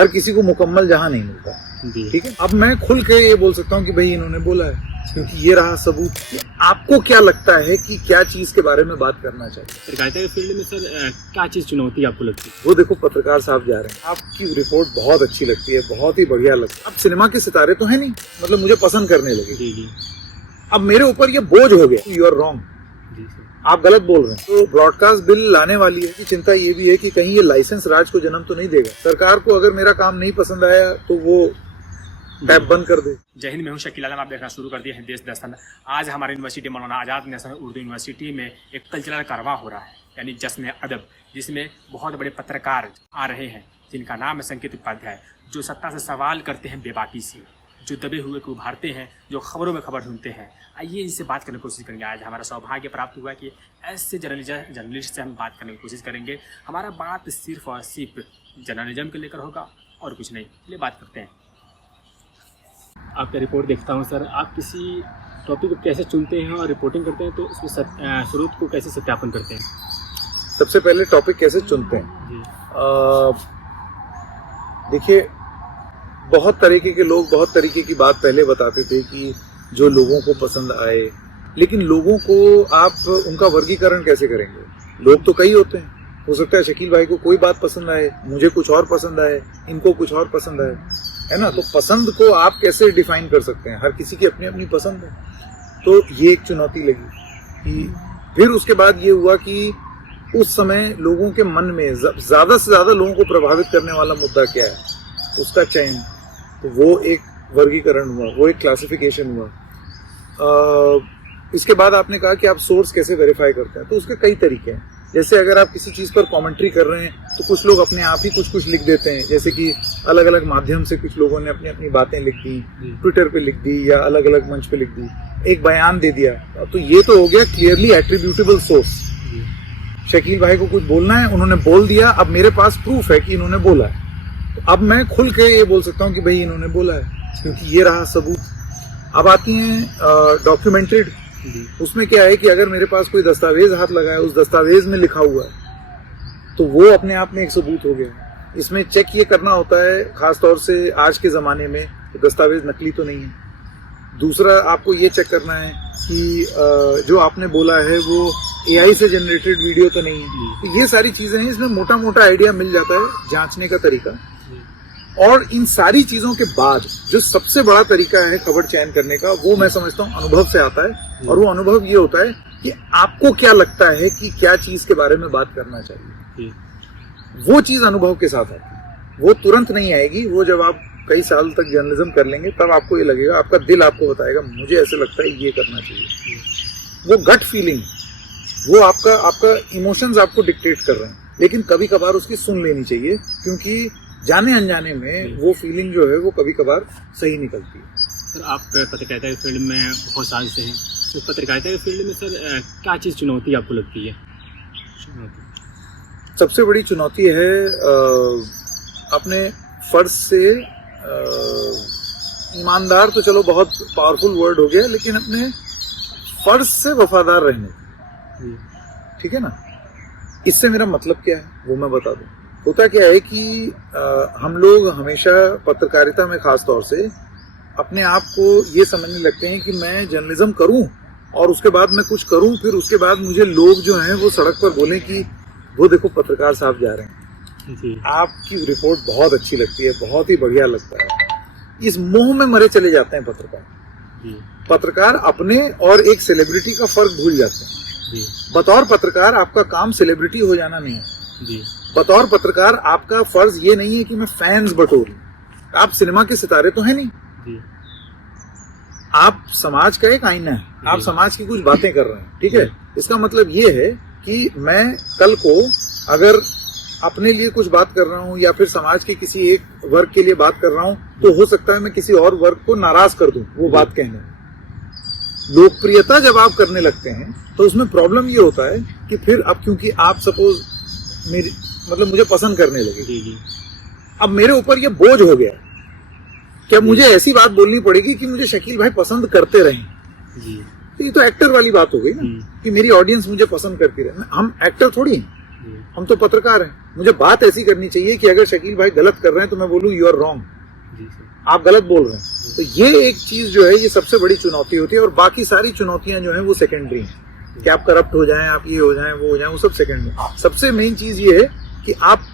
हर किसी को मुकम्मल जहां नहीं मिलता। ठीक है, अब मैं खुल के ये बोल सकता हूँ कि भाई इन्होंने बोला है, क्योंकि ये रहा सबूत। आपको क्या लगता है कि क्या चीज के बारे में बात करना चाहिए? पत्रकारिता के फील्ड में सर क्या चीज चुनौती आपको लगती है? वो देखो, पत्रकार साहब जा रहे हैं, आपकी रिपोर्ट बहुत अच्छी लगती है, बहुत ही बढ़िया लगती है। अब सिनेमा के सितारे तो है नहीं, मतलब मुझे पसंद करने लगे। जी। अब मेरे ऊपर ये बोझ हो गया, यू आर रॉन्ग, आप गलत बोल रहे हैं। तो ब्रॉडकास्ट बिल लाने वाली है कि चिंता ये भी है कि कहीं ये लाइसेंस राज को जन्म तो नहीं देगा। सरकार को अगर मेरा काम नहीं पसंद आया तो वो टैब बंद कर दे। जय हिंद, मैं हूं शकील आलम। आप देखना शुरू कर दिए हैं देश दर्शन। आज हमारी university Maulana Azad national Urdu university में एक कल्चरल कारवां हो रहा है, यानी जश्न अदब, जिसमें बहुत बड़े पत्रकार आ रहे हैं जिनका नाम है संकेत उपाध्याय, जो सत्ता से सवाल करते हैं बेबाकी से, जो दबे हुए को उभारते हैं, जो खबरों में खबर ढूंढते हैं। आइए इनसे बात करने की कोशिश करेंगे। आज हमारा सौभाग्य प्राप्त हुआ कि ऐसे जर्नलिस्ट से हम बात करने की कोशिश करेंगे। हमारा बात सिर्फ और सिर्फ जर्नलिज्म को लेकर होगा और कुछ नहीं। चलिए बात करते हैं। आपका रिपोर्ट देखता हूँ सर, आप किसी टॉपिक को कैसे चुनते हैं और रिपोर्टिंग करते हैं, तो उसमें स्रोत को कैसे सत्यापन करते हैं? सबसे पहले टॉपिक कैसे चुनते हैं? देखिए, बहुत तरीके के लोग बहुत तरीके की बात पहले बताते थे कि जो लोगों को पसंद आए, लेकिन लोगों को आप उनका वर्गीकरण कैसे करेंगे? लोग तो कई होते हैं। हो सकता है शकील भाई को कोई बात पसंद आए, मुझे कुछ और पसंद आए, इनको कुछ और पसंद आए, है ना? तो पसंद को आप कैसे डिफाइन कर सकते हैं? हर किसी की अपनी अपनी पसंद है। तो ये एक चुनौती लगी कि फिर उसके बाद ये हुआ कि उस समय लोगों के मन में ज्यादा से ज्यादा लोगों को प्रभावित करने वाला मुद्दा क्या है, उसका चयन। तो वो एक वर्गीकरण हुआ, वो एक क्लासिफिकेशन हुआ। इसके बाद आपने कहा कि आप सोर्स कैसे वेरीफाई करते हैं, तो उसके कई तरीके हैं। जैसे अगर आप किसी चीज पर कमेंट्री कर रहे हैं तो कुछ लोग अपने आप ही कुछ लिख देते हैं, जैसे कि अलग अलग माध्यम से कुछ लोगों ने अपनी अपनी बातें लिख दी, ट्विटर पे लिख दी या अलग अलग मंच पे लिख दी, एक बयान दे दिया। तो ये तो हो गया क्लियरली एट्रीब्यूटेबल सोर्स। शकील भाई को कुछ बोलना है, उन्होंने बोल दिया, अब मेरे पास प्रूफ है कि इन्होंने बोला है। तो अब मैं खुल के ये बोल सकता हूँ कि भाई इन्होंने बोला है, क्योंकि ये रहा सबूत। अब आती हैं डॉक्यूमेंटेड। उसमें क्या है कि अगर मेरे पास कोई दस्तावेज हाथ लगा है, उस दस्तावेज में लिखा हुआ है, तो वो अपने आप में एक सबूत हो गया। इसमें चेक ये करना होता है, खासतौर से आज के जमाने में, तो दस्तावेज नकली तो नहीं है। दूसरा, आपको ये चेक करना है कि जो आपने बोला है वो AI से जनरेटेड वीडियो तो नहीं है। तो ये सारी चीजें हैं, इसमें मोटा मोटा आइडिया मिल जाता है जांचने का तरीका। और इन सारी चीजों के बाद जो सबसे बड़ा तरीका है खबर चयन करने का, वो मैं समझता हूँ अनुभव से आता है। और वो अनुभव ये होता है कि आपको क्या लगता है कि क्या चीज के बारे में बात करना चाहिए। वो चीज अनुभव के साथ आती है, वो तुरंत नहीं आएगी। वो जब आप कई साल तक जर्नलिज्म कर लेंगे तब आपको ये लगेगा, आपका दिल आपको बताएगा मुझे ऐसे लगता है ये करना चाहिए। वो गट फीलिंग, वो आपका इमोशंस आपको डिक्टेट कर रहे हैं। लेकिन कभी कभार उसकी सुन लेनी चाहिए, क्योंकि जाने अनजाने में वो फीलिंग जो है वो कभी कभार सही निकलती है। सर, आप पत्रकारिता के फील्ड में बहुत साल से हैं, तो पत्रकारिता के फील्ड में सर क्या चीज़ चुनौती आपको लगती है? सबसे बड़ी चुनौती है अपने फर्ज से, ईमानदार तो चलो बहुत पावरफुल वर्ड हो गया, लेकिन अपने फर्ज से वफादार रहने। ठीक है ना? इससे मेरा मतलब क्या है वो मैं बता दूं। होता क्या है कि हम लोग हमेशा पत्रकारिता में खास तौर से अपने आप को ये समझने लगते हैं कि मैं जर्नलिज्म करूं और उसके बाद मैं कुछ करूं, फिर उसके बाद मुझे लोग जो हैं वो सड़क पर बोलें कि वो देखो पत्रकार साहब जा रहे हैं जी, आपकी रिपोर्ट बहुत अच्छी लगती है, बहुत ही बढ़िया लगता है। इस मोह में मरे चले जाते हैं पत्रकार। पत्रकार अपने और एक सेलिब्रिटी का फर्क भूल जाते हैं। बतौर पत्रकार आपका काम सेलिब्रिटी हो जाना नहीं है। बतौर पत्रकार आपका फर्ज ये नहीं है कि मैं फैंस बटोरूं। आप सिनेमा के सितारे तो हैं नहीं, आप समाज का एक आईना है, आप समाज की कुछ बातें कर रहे हैं। ठीक है? इसका मतलब ये है कि मैं कल को अगर अपने लिए कुछ बात कर रहा हूं या फिर समाज के किसी एक वर्ग के लिए बात कर रहा हूं, तो हो सकता है मैं किसी और वर्ग को नाराज कर दूं वो बात कहने। लोकप्रियता जब आप करने लगते हैं तो उसमें प्रॉब्लम ये होता है कि फिर अब क्योंकि आप सपोज मेरी मुझे पसंद करने लगे, अब मेरे ऊपर ये बोझ हो गया, क्या मुझे ऐसी बात बोलनी पड़ेगी कि मुझे शकील भाई पसंद करते रहें। तो ये तो एक्टर वाली बात हो गई ना, कि मेरी ऑडियंस मुझे पसंद करती रहे। हम एक्टर थोड़ी हैं, हम तो पत्रकार हैं। मुझे बात ऐसी करनी चाहिए कि अगर शकील भाई गलत कर रहे हैं तो मैं बोलूं यू आर रॉन्ग, जी सर, आप गलत बोल रहे हैं। तो ये एक चीज जो है ये सबसे बड़ी चुनौती होती है, और बाकी सारी चुनौतियां जो है वो सेकेंडरी हैं कि आप करप्ट हो जाएं, आप ये हो जाएं, वो हो जाएं, वो सब सेकेंडरी। सबसे मेन चीज ये है कि आप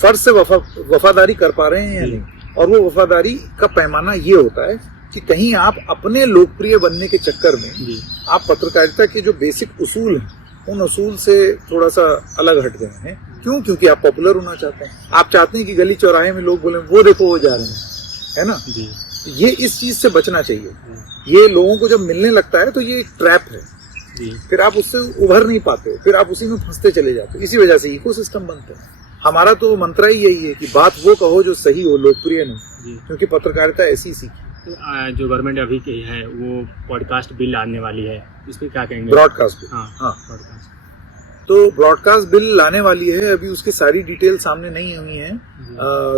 फर्ज से वफादारी कर पा रहे हैं या नहीं, और वो वफादारी का पैमाना ये होता है कि कहीं आप अपने लोकप्रिय बनने के चक्कर में जी, आप पत्रकारिता के जो बेसिक उसूल हैं उन उसूल से थोड़ा सा अलग हट गए हैं। क्यों? क्योंकि आप पॉपुलर होना चाहते हैं, आप चाहते हैं कि गली चौराहे में लोग बोले वो देखो वो जा रहे हैं, है ना। जी, ये इस चीज से बचना चाहिए। ये लोगों को जब मिलने लगता है तो ये एक ट्रैप है, जी, फिर आप उससे उभर नहीं पाते, फिर आप उसी में फंसते चले जाते हो। इसी वजह से इकोसिस्टम बनता है। हमारा तो मंत्र ही यही है कि बात वो कहो जो सही हो, लोकप्रिय नहीं, जी। क्योंकि पत्रकारिता ऐसी सीखी। तो, जो गवर्नमेंट अभी की है वो पॉडकास्ट बिल आने वाली है, इस पे क्या कहेंगे? ब्रॉडकास्ट बिल, हाँ, हाँ, पॉडकास्ट, तो ब्रॉडकास्ट बिल लाने वाली है। अभी उसकी सारी डिटेल सामने नहीं हुई है,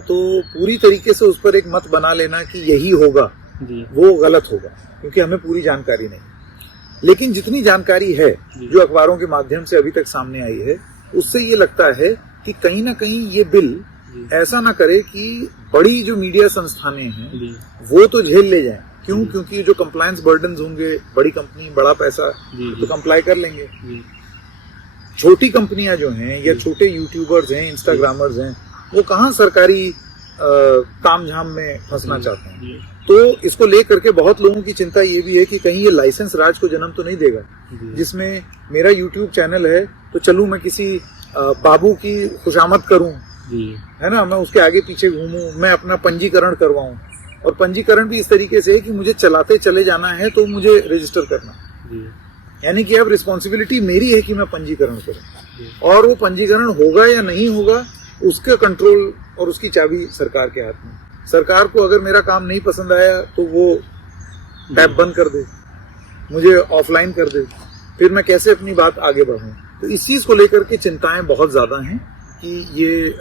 तो पूरी तरीके से उस पर एक मत बना लेना कि यही होगा, जी, वो गलत होगा, क्योंकि हमें पूरी जानकारी नहीं। लेकिन जितनी जानकारी है जो अखबारों के माध्यम से अभी तक सामने आई है, उससे ये लगता है कि कहीं ना कहीं ये बिल ऐसा ना करे कि बड़ी जो मीडिया संस्थानें हैं जी, वो तो झेल ले जाएं। क्यों? क्योंकि जो कंप्लायंस बर्डन्स होंगे, बड़ी कंपनी, बड़ा पैसा, जी, तो कंप्लाई कर लेंगे। जी, छोटी कंपनियां जो हैं या छोटे यूट्यूबर्स हैं, इंस्टाग्रामर्स हैं, वो कहाँ सरकारी तामझाम में फंसना चाहते हैं। जी, तो इसको लेकर के बहुत लोगों की चिंता ये भी है कि कहीं ये लाइसेंस राज को जन्म तो नहीं देगा, जी, जिसमें मेरा यूट्यूब चैनल है तो चलूं मैं किसी बाबू की खुशामद करूं, जी, है ना, मैं उसके आगे पीछे घूमूं, मैं अपना पंजीकरण करवाऊं। और पंजीकरण भी इस तरीके से है कि मुझे चलाते चले जाना है तो मुझे रजिस्टर करना, जी, यानी कि अब रिस्पॉन्सिबिलिटी मेरी है कि मैं पंजीकरण जी। करूं, और वो पंजीकरण होगा या नहीं होगा उसका कंट्रोल और उसकी चाबी सरकार के हाथ में। सरकार को अगर मेरा काम नहीं पसंद आया तो वो टैब बंद कर दे, मुझे ऑफलाइन कर दे, फिर मैं कैसे अपनी बात आगे बढ़ूं। तो इस चीज को लेकर के चिंताएं बहुत ज्यादा हैं कि ये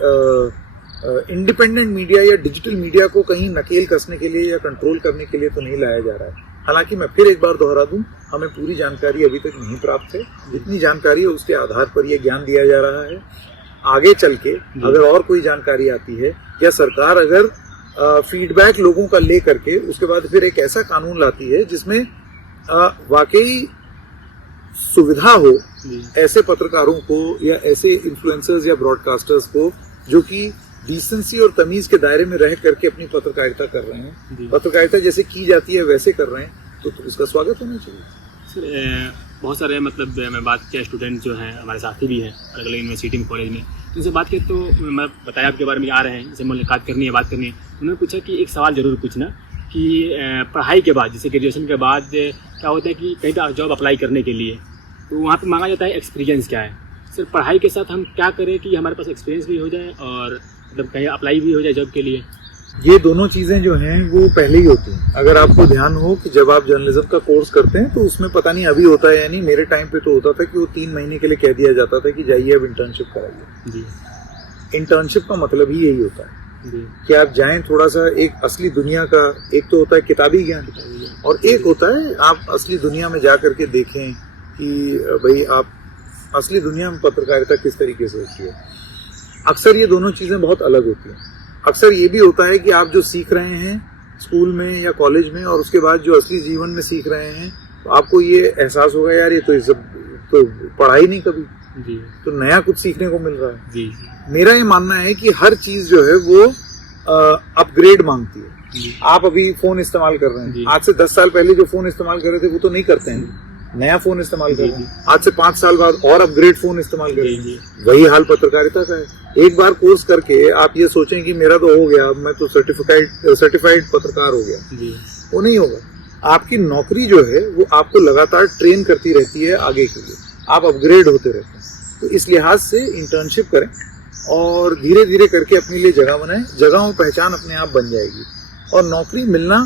इंडिपेंडेंट मीडिया या डिजिटल मीडिया को कहीं नकेल कसने के लिए या कंट्रोल करने के लिए तो नहीं लाया जा रहा है। हालांकि मैं फिर एक बार दोहरा दूं, हमें पूरी जानकारी अभी तक नहीं प्राप्त है। जितनी जानकारी है उसके आधार पर यह ज्ञान दिया जा रहा है। आगे चल के अगर और कोई जानकारी आती है या सरकार अगर फीडबैक लोगों का ले करके उसके बाद फिर एक ऐसा कानून लाती है जिसमें वाकई सुविधा हो ऐसे पत्रकारों को या ऐसे इन्फ्लुएंसर्स या ब्रॉडकास्टर्स को जो कि डिसेंसी और तमीज के दायरे में रह करके अपनी पत्रकारिता कर रहे हैं, पत्रकारिता जैसे की जाती है वैसे कर रहे हैं, तो इसका स्वागत होना चाहिए। सर, बहुत सारे मतलब मैं बात किया, स्टूडेंट जो हैं हमारे साथी भी हैं अलग अलग यूनिवर्सिटी में, कॉलेज में, तो उनसे बात की तो मैं बताया आपके बारे में आ रहे हैं, जैसे मुलाकात करनी है, बात करनी है। उन्होंने पूछा कि एक सवाल जरूर पूछना कि पढ़ाई के बाद, जैसे ग्रेजुएशन के बाद क्या होता है कि कहीं जॉब अप्लाई करने के लिए तो वहाँ पर मांगा जाता है एक्सपीरियंस क्या है। सर, पढ़ाई के साथ हम क्या करें कि हमारे पास एक्सपीरियंस भी हो जाए और मतलब कहीं अप्लाई भी हो जाए जॉब के लिए? ये दोनों चीजें जो हैं वो पहले ही होती हैं। अगर आपको ध्यान हो कि जब आप जर्नलिज्म का कोर्स करते हैं तो उसमें पता नहीं अभी होता है या नहीं, मेरे टाइम पे तो होता था कि वो 3 महीने के लिए कह दिया जाता था कि जाइए अब इंटर्नशिप कराइए। जी, इंटर्नशिप का मतलब ही यही होता है जी, कि आप जाएं, थोड़ा सा एक असली दुनिया का, एक तो होता है किताबी ज्ञान और एक होता है आप असली दुनिया में जा करके देखें कि भाई आप असली दुनिया में पत्रकारिता किस तरीके से होती है। अक्सर ये दोनों चीजें बहुत अलग होती हैं। अक्सर ये भी होता है कि आप जो सीख रहे हैं स्कूल में या कॉलेज में और उसके बाद जो असली जीवन में सीख रहे हैं तो आपको ये एहसास होगा यार ये तो सब तो पढ़ाई नहीं कभी, जी, तो नया कुछ सीखने को मिल रहा है। जी, मेरा ये मानना है कि हर चीज जो है वो अपग्रेड मांगती है। आप अभी फोन इस्तेमाल कर रहे हैं, आज से 10 साल पहले जो फोन इस्तेमाल कर रहे थे वो तो नहीं करते हैं, नया फोन इस्तेमाल कर रहे हैं। आज से 5 साल बाद और अपग्रेड फोन इस्तेमाल करेंगे। वही हाल पत्रकारिता का है। एक बार कोर्स करके आप ये सोचें कि मेरा तो हो गया, मैं तो सर्टिफाइड पत्रकार हो गया, वो नहीं होगा। आपकी नौकरी जो है वो आपको लगातार ट्रेन करती रहती है आगे के लिए, आप अपग्रेड होते रहते हैं। तो इस लिहाज से इंटर्नशिप करें और धीरे धीरे करके अपने लिए जगह बनाएं, जगह और पहचान अपने आप बन जाएगी। और नौकरी मिलना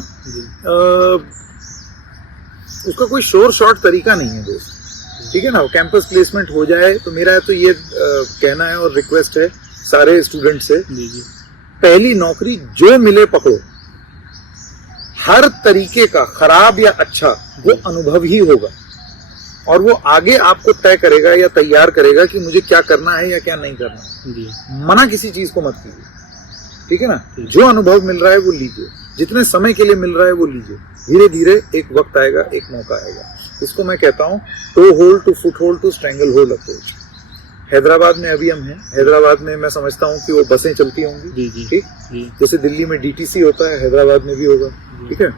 उसका कोई शोर शॉर्ट तरीका नहीं है दोस्त, ठीक है ना। कैंपस प्लेसमेंट हो जाए तो मेरा तो ये कहना है और रिक्वेस्ट है सारे स्टूडेंट से, पहली नौकरी जो मिले पकड़ो। हर तरीके का खराब या अच्छा वो अनुभव ही होगा और वो आगे आपको तय करेगा या तैयार करेगा कि मुझे क्या करना है या क्या नहीं करना है। जी। मना किसी चीज को मत कीजिए, ठीक है ना। जो अनुभव मिल रहा है वो लीजिए, जितने समय के लिए मिल रहा है वो लीजिए। धीरे धीरे एक वक्त आएगा, एक मौका आएगा। इसको मैं कहता हूँ toe hold to foot hold to strangle hold approach. Hyderabad में अभी हम हैं, हैदराबाद में मैं समझता हूँ कि वो बसें चलती होंगी, ठीक, जैसे दिल्ली में डीटीसी होता है, हैदराबाद में भी होगा, ठीक है।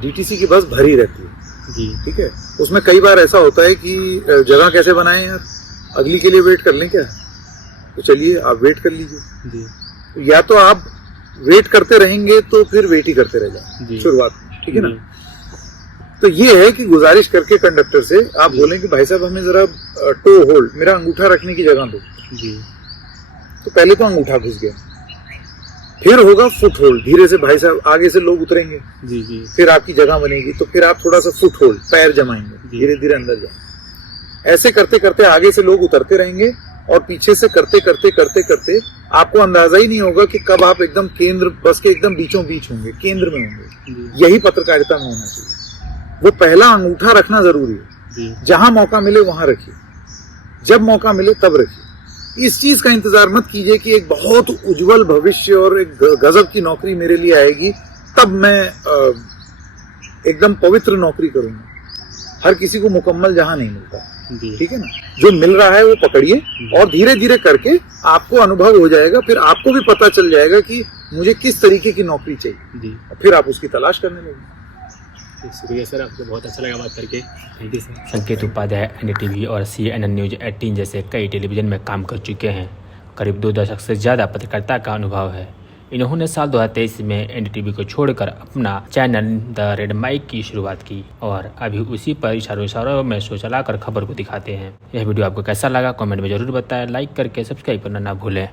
डीटीसी की बस भरी रहती है जी, ठीक है। उसमें कई बार ऐसा होता है कि जगह कैसे बनाएं यार, अगली के लिए वेट कर लें क्या, तो चलिए आप वेट कर लीजिए जी। या तो आप वेट करते रहेंगे तो फिर वेट ही करते रह जाए शुरुआत में, ठीक है ना। तो ये है कि गुजारिश करके कंडक्टर से आप बोलें कि भाई साहब हमें जरा टो होल्ड, मेरा अंगूठा रखने की जगह दो जी। तो पहले तो अंगूठा घुस गया, फिर होगा फुट होल्ड, धीरे से भाई साहब आगे से लोग उतरेंगे जी जी, फिर आपकी जगह बनेगी, तो फिर आप थोड़ा सा फुट होल्ड, पैर जमाएंगे, धीरे धीरे अंदर जाएंगे। ऐसे करते करते आगे से लोग उतरते रहेंगे और पीछे से करते करते करते करते आपको अंदाजा ही नहीं होगा कि कब आप एकदम केंद्र, बस के एकदम बीचों बीच होंगे, केंद्र में होंगे। यही पत्रकारिता में होना चाहिए। वो पहला अंगूठा रखना जरूरी है, जहां मौका मिले वहां रखिए, जब मौका मिले तब रखिए। इस चीज का इंतजार मत कीजिए कि एक बहुत उज्जवल भविष्य और एक गजब की नौकरी मेरे लिए आएगी तब मैं एकदम पवित्र नौकरी करूंगा। हर किसी को मुकम्मल जहां नहीं मिलता, ठीक है ना। जो मिल रहा है वो पकड़िए और धीरे धीरे करके आपको अनुभव हो जाएगा, फिर आपको भी पता चल जाएगा कि मुझे किस तरीके की नौकरी चाहिए, और फिर आप उसकी तलाश करने लगेंगे। शुक्रिया सर, आपको बहुत अच्छा लगा बात करके, थैंक यू सर। संकेत उपाध्याय NDTV और CNN न्यूज़ 18 जैसे कई टेलीविज़न में काम कर चुके हैं। करीब 2 दशक से ज़्यादा पत्रकारिता का अनुभव है। इन्होंने साल 2023 में NDTV को छोड़कर अपना चैनल द रेड माइक की शुरुआत की और अभी उसी पर इशारों में शो चलाकर खबर को दिखाते हैं। यह वीडियो आपको कैसा लगा कमेंट में जरूर बताएं, लाइक करके सब्सक्राइब करना ना भूलें।